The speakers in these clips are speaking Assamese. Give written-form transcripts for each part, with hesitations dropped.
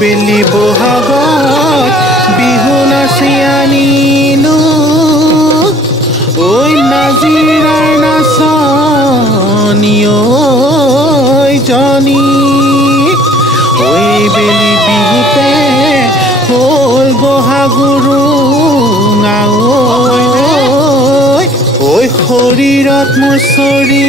বেলি বহাগত বিহু নাচি আনিলো ঐ নাজিৰাৰ নাচনি ঐ জনী ঐ বেলি বিহুতে হ'ল বহাগুৰু ঐ শৰীৰত মুচৰি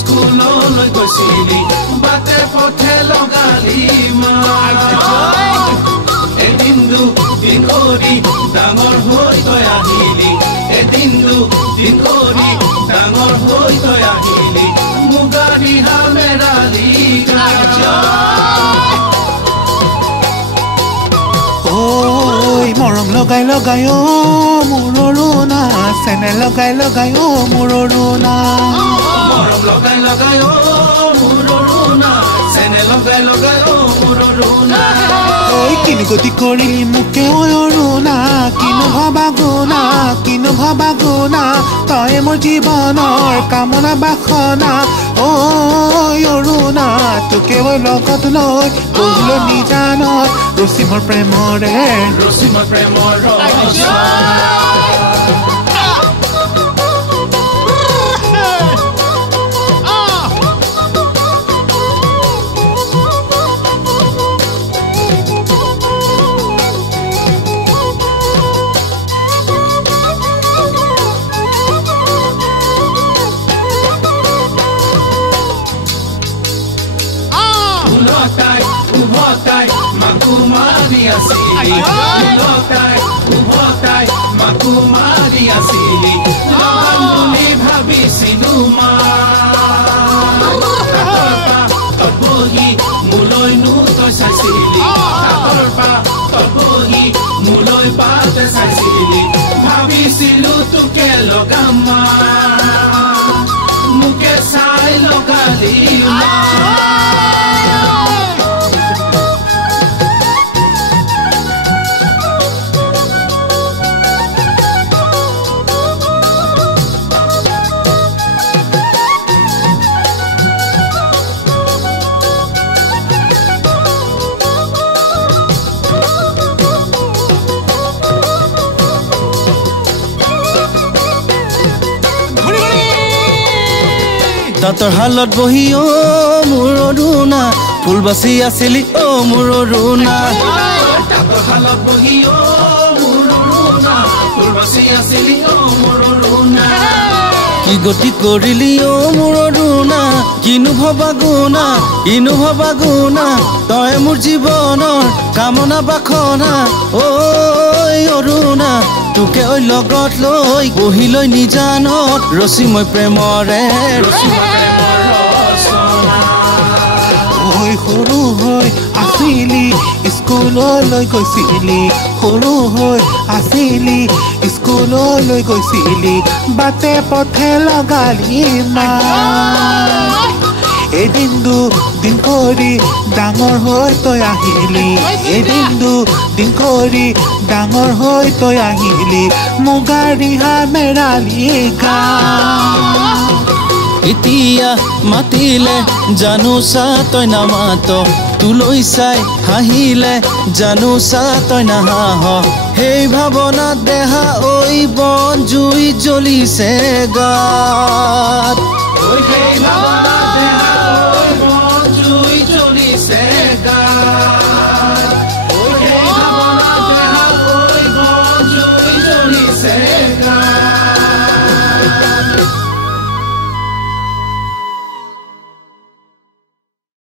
স্কুললৈ গৈছিলি বাটে পথে লগালি এদিন দুদিন কৰি ডাঙৰ হৈ তই আহিলি এদিন দুদিন কৰি ডাঙৰ হৈ তই আহিলি মুগা ৰিহা মেৰালি মৰম লগাই লগাই মোৰ ৰুণা চেনে লগাই লগাই মোৰ ৰুণা মৰম লগাই লগাই মোৰ ৰুণা চেনে লগাই লগাই মোৰ ৰুণা কিনো গতি কৰিলি মোকে ৰুণা কিনো ভবা গুণা তই মোৰ জীৱনৰ কামনা বাসনা ৰুণা তোকে লগত লৈ গ'লো নিজানত ৰচি মোৰ প্ৰেমৰে মাকুমাৰী আছিলি মাকুমাৰী আছিলি বুলি ভাবিছিলো তপহি মোলৈনো তই চাইছিলি তপহি মোলৈ পাতে চাইছিলি ভাবিছিলো তোকে লগাম মোকে চাই লগালি তাঁতৰ হালত বহি মোৰ ৰুণা ফুল বাচি আছিলি মোৰ ৰুণা তাঁতৰ হালত বহি মোৰ ৰুণা ফুল বাচি আছিলি মোৰ ৰুণা কি গতি কৰিলি মোৰ ৰুণা কিনো ভবা গুণা তই মোৰ জীৱনৰ কামনা বাসনা ৰুণা তোকে লগত লৈ বহিলৈ নিজানত ৰচি মই প্ৰেমৰে সৰু হৈ আছিলি স্কুললৈ গৈছিলি সৰু হৈ আছিলি স্কুললৈ গৈছিলি বাটে পথে লগালি এদিন দুদিন কৰি ডাঙৰ হৈ তই আহিলি এদিন দুদিন কৰি ডাঙৰ হৈ তই আহিলি মুগা ৰিহা মেৰালি এতিয়া মাতিলে জানো চা তই নামাত তোলৈ চাই হাঁহিলে জানো চা তই নাহাঁহ সেই ভাৱনাত দেহা ঐ বন জুই জ্বলিছে গাত সেই ভাৱনা